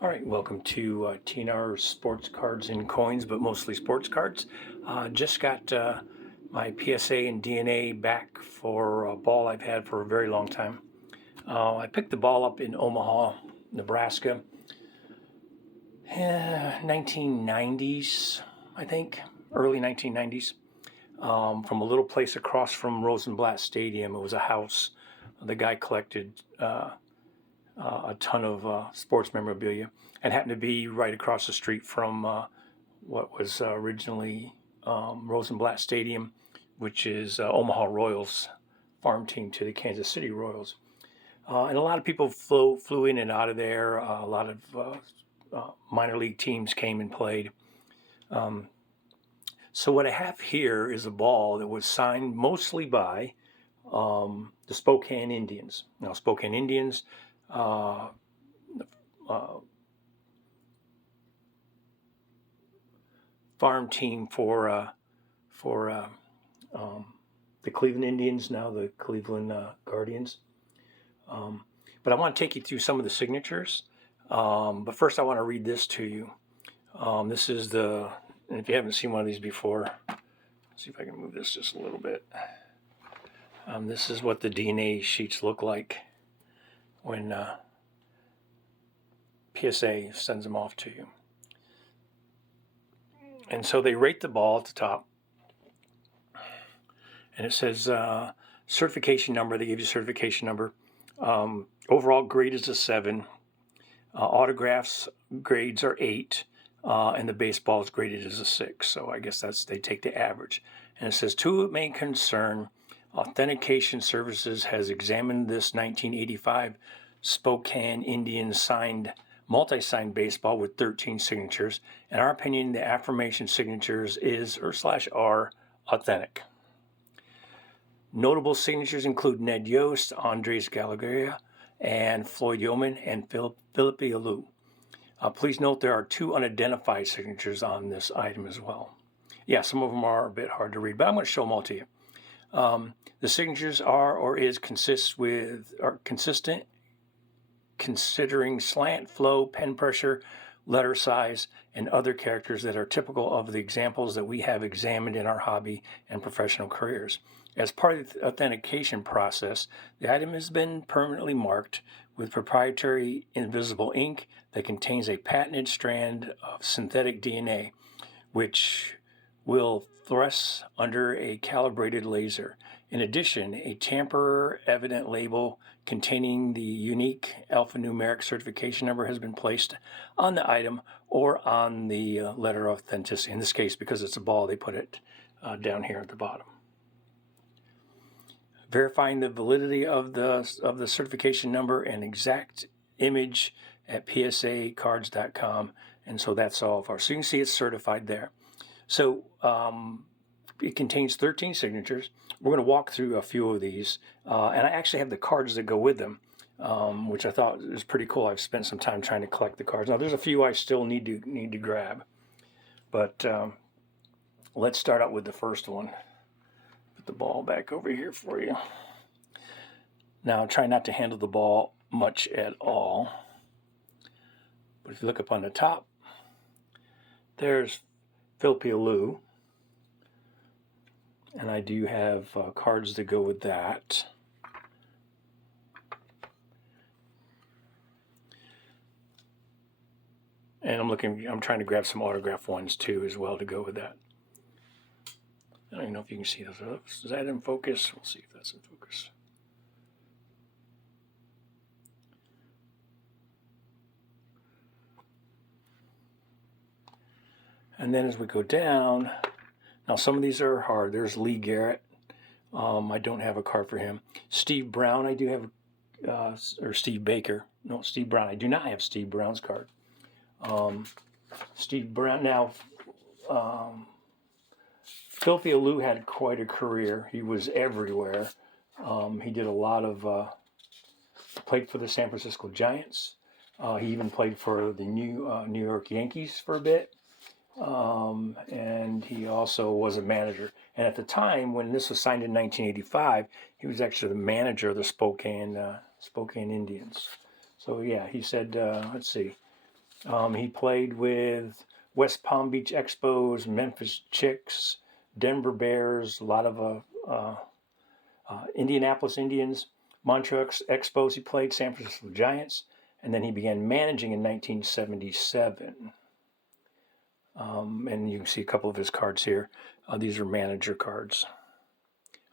All right, welcome to TNR Sports Cards and Coins, but mostly sports cards. Just got my PSA and DNA back for a ball I've had for a very long time. I picked the ball up in Omaha, Nebraska, 1990s, I think, early 1990s, from a little place across from Rosenblatt Stadium. It was a house. The guy collected a ton of sports memorabilia. It happened to be right across the street from what was originally Rosenblatt Stadium, which is Omaha Royals farm team to the Kansas City Royals. And a lot of people flew in and out of there. A lot of minor league teams came and played. So what I have here is a ball that was signed mostly by the Spokane Indians. Now, Spokane Indians, farm team for the Cleveland Indians, now the Cleveland Guardians. But I want to take you through some of the signatures. But first I want to read this to you. This is and if you haven't seen one of these before, let's see if I can move this just a little bit. This is what the DNA sheets look like when PSA sends them off to you. And so they rate the ball at the top. And it says certification number. They give you certification number. Overall grade is a 7. Autographs grades are 8. And the baseball is graded as a 6. So I guess they take the average. And it says, to main concern, Authentication Services has examined this 1985 Spokane Indians multi-signed baseball with 13 signatures. In our opinion, the affirmation signatures are authentic. Notable signatures include Ned Yost, Andres Galarraga, and Floyd Youmans, and Felipe Alou. Please note there are 2 unidentified signatures on this item as well. Yeah, some of them are a bit hard to read, but I'm going to show them all to you. The signatures are consistent considering slant, flow, pen pressure, letter size, and other characters that are typical of the examples that we have examined in our hobby and professional careers. As part of the authentication process, the item has been permanently marked with proprietary invisible ink that contains a patented strand of synthetic DNA, which will fluoresce under a calibrated laser. In addition, a tamper-evident label containing the unique alphanumeric certification number has been placed on the item or on the letter of authenticity. In this case, because it's a ball, they put it down here at the bottom. Verifying the validity of the certification number and exact image at psacards.com. And so that's all far. So you can see it's certified there. So it contains 13 signatures. We're going to walk through a few of these. And I actually have the cards that go with them, which I thought was pretty cool. I've spent some time trying to collect the cards. Now, there's a few I still need to grab. But let's start out with the first one. Put the ball back over here for you. Now, try not to handle the ball much at all. But if you look up on the top, there's Felipe Alou. And I do have cards to go with that. And I'm trying to grab some autograph ones too as well to go with that. I don't even know if you can see those. Is that in focus? We'll see if that's in focus. And then as we go down, now some of these are hard. There's Lee Garrett. I don't have a card for him. Steve Brown, I do have, or Steve Baker. No, Steve Brown. I do not have Steve Brown's card. Steve Brown, now, Felipe Alou had quite a career. He was everywhere. He did a lot of, played for the San Francisco Giants. He even played for the New York Yankees for a bit. And he also was a manager. And at the time when this was signed in 1985, he was actually the manager of the Spokane Indians. So yeah, he said, let's see, He played with West Palm Beach Expos, Memphis Chicks, Denver Bears, a lot of Indianapolis Indians, Montreal Expos. He played San Francisco Giants, and then he began managing in 1977. And you can see a couple of his cards here. These are manager cards.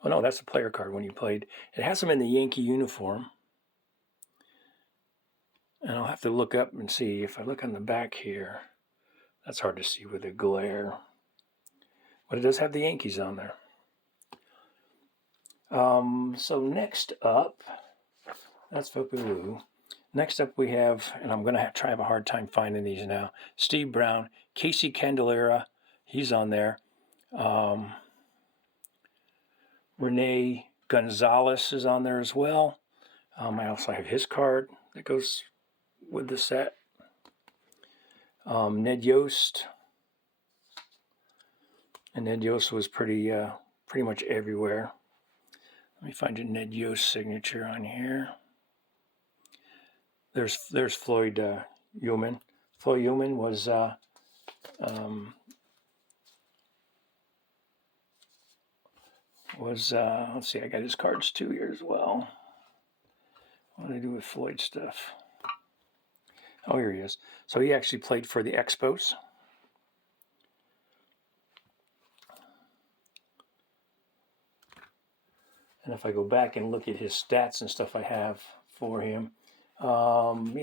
Oh no, that's a player card when he played. It has him in the Yankee uniform. And I'll have to look up and see. If I look on the back here, that's hard to see with the glare. But it does have the Yankees on there. So next up, that's Alou. Next up we have, and I'm going to try to have a hard time finding these now, Steve Brown, Casey Candaele, he's on there. Rene Gonzales is on there as well. I also have his card that goes with the set. Ned Yost. And Ned Yost was pretty much everywhere. Let me find a Ned Yost signature on here. There's Floyd Youmans. Floyd Youmans was let's see, I got his cards too here as well. What do I do with Floyd stuff? Oh, here he is. So he actually played for the Expos. And if I go back and look at his stats and stuff I have for him, he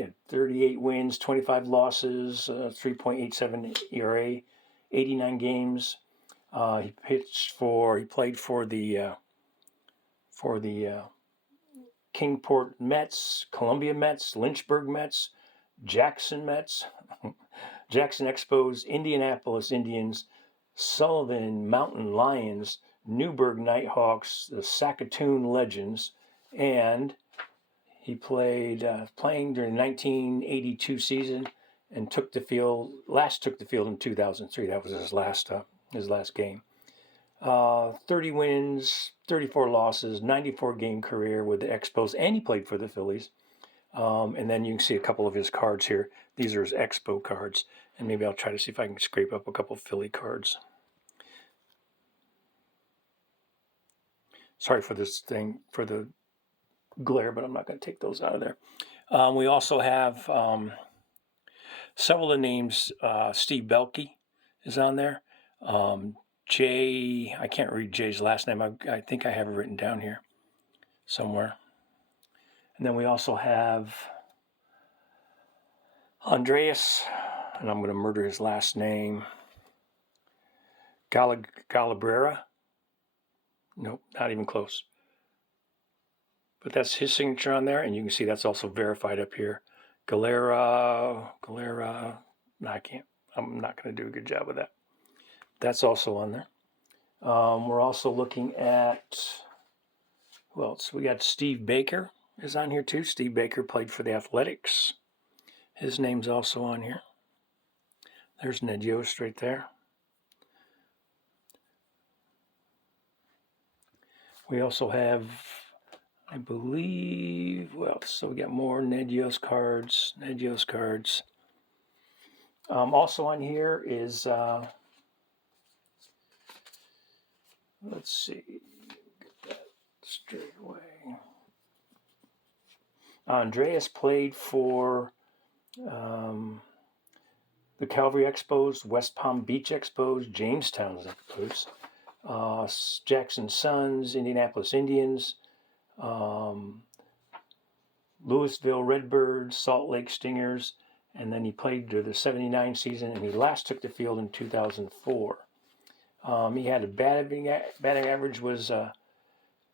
had 38 wins, 25 losses, 3.87 ERA, 89 games. He played for the Kingport Mets, Columbia Mets, Lynchburg Mets, Jackson Mets, Jackson Expos, Indianapolis Indians, Sullivan Mountain Lions, Newburgh Nighthawks, the Saskatoon Legends, and he played playing during the 1982 season and took the field in 2003. That was his last game. 30 wins, 34 losses, 94 game career with the Expos, and he played for the Phillies. And then you can see a couple of his cards here. These are his Expo cards, and maybe I'll try to see if I can scrape up a couple of Philly cards. Sorry for the glare, but I'm not going to take those out of there. We also have several of the names. Steve Belke is on there. I can't read Jay's last name. I think I have it written down here somewhere. And then we also have Andreas, and I'm going to murder his last name, Galarraga. Nope, not even close. But that's his signature on there, and you can see that's also verified up here. Galarraga. No, I can't. I'm not going to do a good job with that. That's also on there. We're also looking at, who else? We got Steve Baker is on here too. Steve Baker played for the Athletics. His name's also on here. There's Ned Yost right there. We also have, I believe, so we got more Ned Yost cards. Also on here is, let's see, get that straight away. Andreas played for the Calvary Expos, West Palm Beach Expos, Jamestown Expos, Jackson Suns, Indianapolis Indians, Louisville Redbirds, Salt Lake Stingers, and then he played through the 79 season, and he last took the field in 2004. He had a batting average was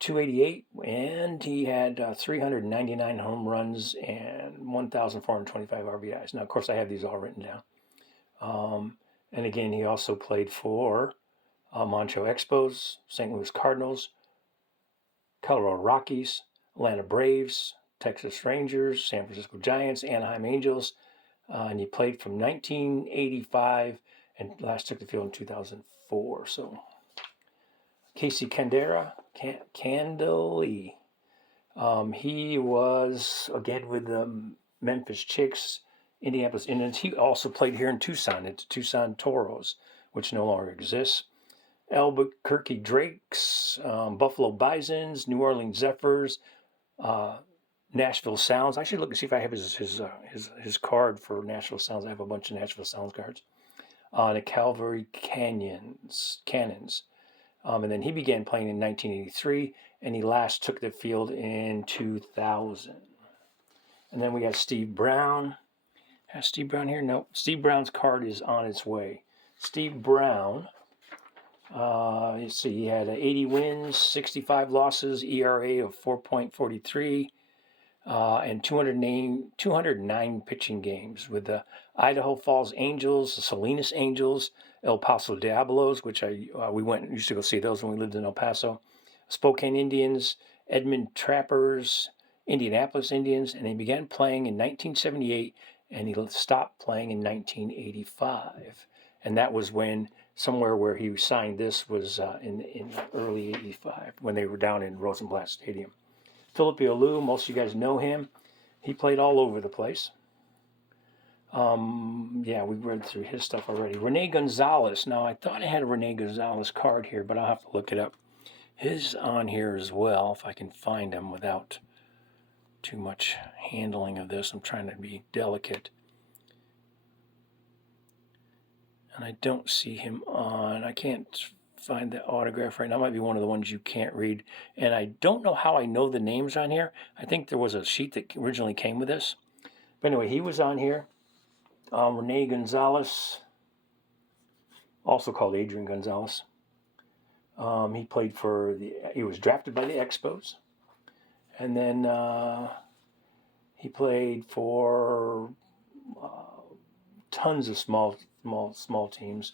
288, and he had 399 home runs and 1,425 RBIs. Now, of course, I have these all written down. And again, he also played for Montreal Expos, St. Louis Cardinals, Colorado Rockies, Atlanta Braves, Texas Rangers, San Francisco Giants, Anaheim Angels, and he played from 1985 and last took the field in 2004. So Casey Candaele, he was again with the Memphis Chicks Indianapolis Indians. He also played here in Tucson. It's Tucson Toros, which no longer exists. Albuquerque Drakes, Buffalo Bisons, New Orleans Zephyrs, Nashville Sounds. I should look and see if I have his card for Nashville Sounds. I have a bunch of Nashville Sounds cards. The Calvary Cannons. And then he began playing in 1983, and he last took the field in 2000. And then we got Steve Brown. Has Steve Brown here? No. Steve Brown's card is on its way. Steve Brown, you see, he had 80 wins, 65 losses, ERA of 4.43, and 209 pitching games with the Idaho Falls Angels, the Salinas Angels, El Paso Diablos, which we used to go see those when we lived in El Paso, Spokane Indians, Edmond Trappers, Indianapolis Indians, and he began playing in 1978, and he stopped playing in 1985. And that was when somewhere where he signed this was in early 85, when they were down in Rosenblatt Stadium. Felipe Alou, most of you guys know him. He played all over the place. Yeah, we've read through his stuff already. Rene Gonzales. Now, I thought I had a Rene Gonzales card here, but I'll have to look it up. His on here as well, if I can find him without too much handling of this. I'm trying to be delicate. And I don't see him on. I can't find the autograph right now. It might be one of the ones you can't read. And I don't know how I know the names on here. I think there was a sheet that originally came with this. But anyway, he was on here. Rene Gonzales, also called Adrian Gonzales. He played he was drafted by the Expos. And then he played for tons of small teams.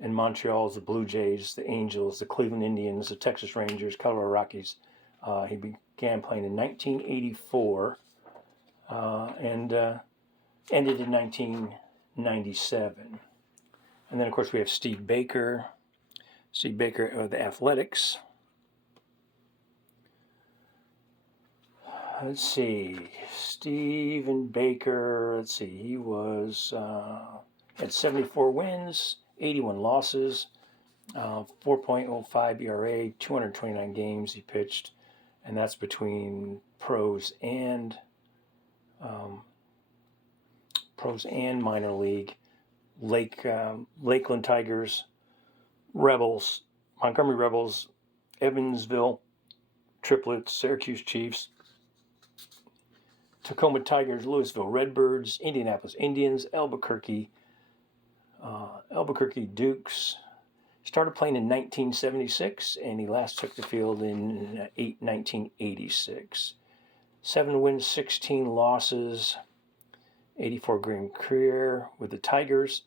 In Montreal's the Blue Jays, the Angels, the Cleveland Indians, the Texas Rangers, Colorado Rockies. He began playing in 1984 and ended in 1997. And then, of course, we have Steve Baker. Steve Baker of the Athletics. Let's see, Stephen Baker, let's see, he was, had 74 wins, 81 losses, 4.05 ERA, 229 games he pitched, and that's between pros and minor league. Lakeland Tigers, Rebels, Montgomery Rebels, Evansville Triplets, Syracuse Chiefs, Tacoma Tigers, Louisville Redbirds, Indianapolis Indians, Albuquerque Dukes. Started playing in 1976, and he last took the field in 1986. 7 wins, 16 losses, 84-game career with the Tigers,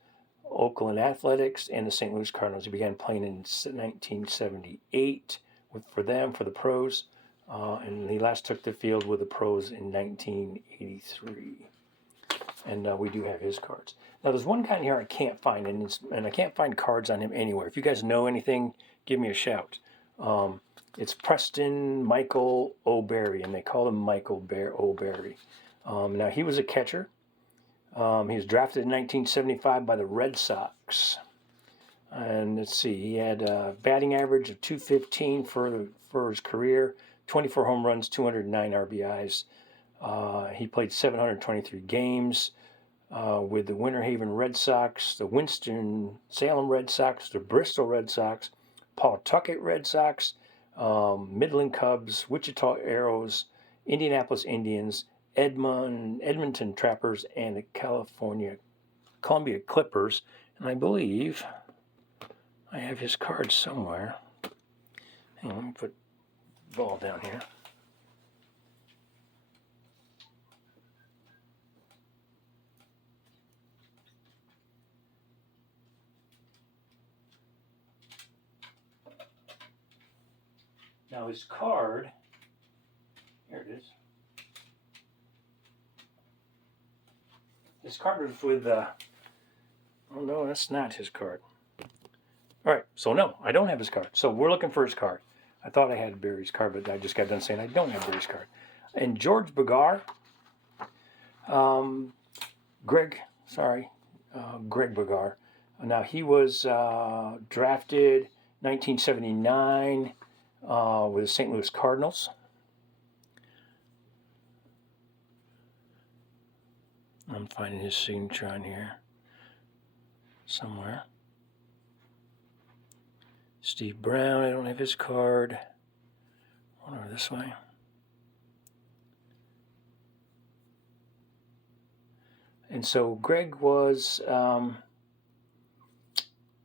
Oakland Athletics, and the St. Louis Cardinals. He began playing in 1978 for the pros. And he last took the field with the pros in 1983. And we do have his cards. Now, there's one guy in here I can't find, and I can't find cards on him anywhere. If you guys know anything, give me a shout. It's Preston Michael O'Berry, and they call him Michael O'Berry. Now, he was a catcher. He was drafted in 1975 by the Red Sox. And let's see, he had a batting average of .215 for his career, 24 home runs, 209 RBIs. He played 723 games with the Winter Haven Red Sox, the Winston-Salem Red Sox, the Bristol Red Sox, Pawtucket Red Sox, Midland Cubs, Wichita Arrows, Indianapolis Indians, Edmonton Trappers, and the Columbia Clippers. And I believe I have his card somewhere. Hang on, let me put the ball down here. Now his card, here it is. His card was with, oh no, that's not his card. All right, so no, I don't have his card. So we're looking for his card. I thought I had Barry's card, but I just got done saying I don't have Barry's card. And George Bargar, Greg Bargar. Now, he was drafted 1979 with the St. Louis Cardinals. I'm finding his signature on here somewhere. Steve Brown, I don't have his card. One over this way. And so Greg was,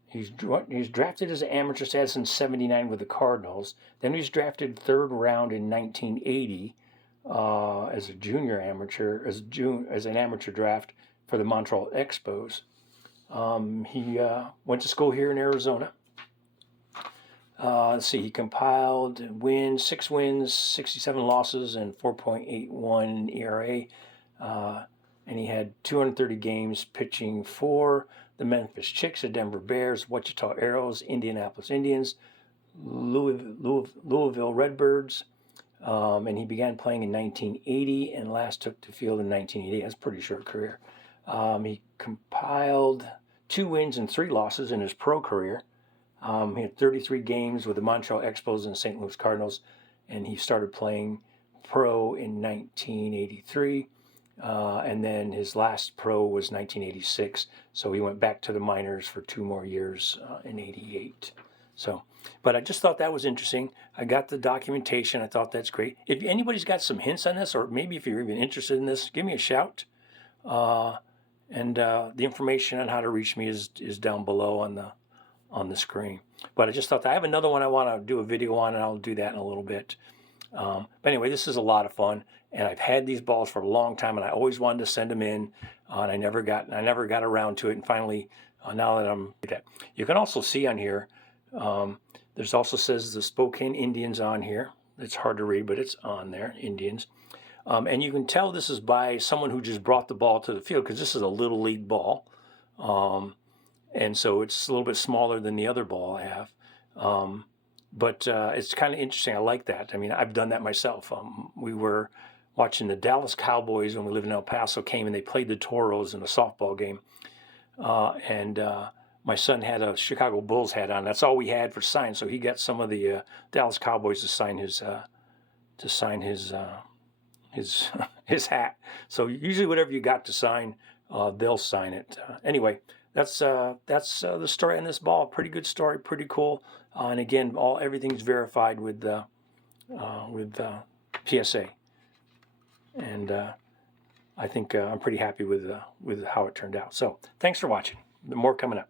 he's drafted as an amateur status in '79 with the Cardinals. Then he was drafted third round in 1980 as a junior amateur, as an amateur draft for the Montreal Expos. He went to school here in Arizona. Let's see, he compiled 6 wins, 67 losses, and 4.81 ERA. And he had 230 games pitching for the Memphis Chicks, the Denver Bears, Wichita Arrows, Indianapolis Indians, Louisville Redbirds. And he began playing in 1980 and last took the field in 1988. That's a pretty short career. He compiled 2 wins and 3 losses in his pro career. He had 33 games with the Montreal Expos and St. Louis Cardinals, and he started playing pro in 1983. And then his last pro was 1986, so he went back to the minors for 2 more years in '88. So, but I just thought that was interesting. I got the documentation. I thought that's great. If anybody's got some hints on this, or maybe if you're even interested in this, give me a shout. And the information on how to reach me is down below on the screen. But I just thought that I have another one I want to do a video on, and I'll do that in a little bit. But anyway, this is a lot of fun, and I've had these balls for a long time, and I always wanted to send them in, and I never got around to it. And finally, now that I'm that, you can also see on here. There's also says the Spokane Indians on here. It's hard to read, but it's on there, Indians. And you can tell this is by someone who just brought the ball to the field, because this is a little league ball. And so it's a little bit smaller than the other ball I have. But it's kind of interesting. I like that. I mean, I've done that myself. We were watching the Dallas Cowboys when we lived in El Paso came, and they played the Toros in a softball game. And my son had a Chicago Bulls hat on. That's all we had for sign. So he got some of the Dallas Cowboys to sign his his hat. So usually whatever you got to sign, they'll sign it. Anyway, that's the story on this ball. Pretty good story, pretty cool. And again, everything's verified with PSA. And I think I'm pretty happy with how it turned out. So thanks for watching. More coming up.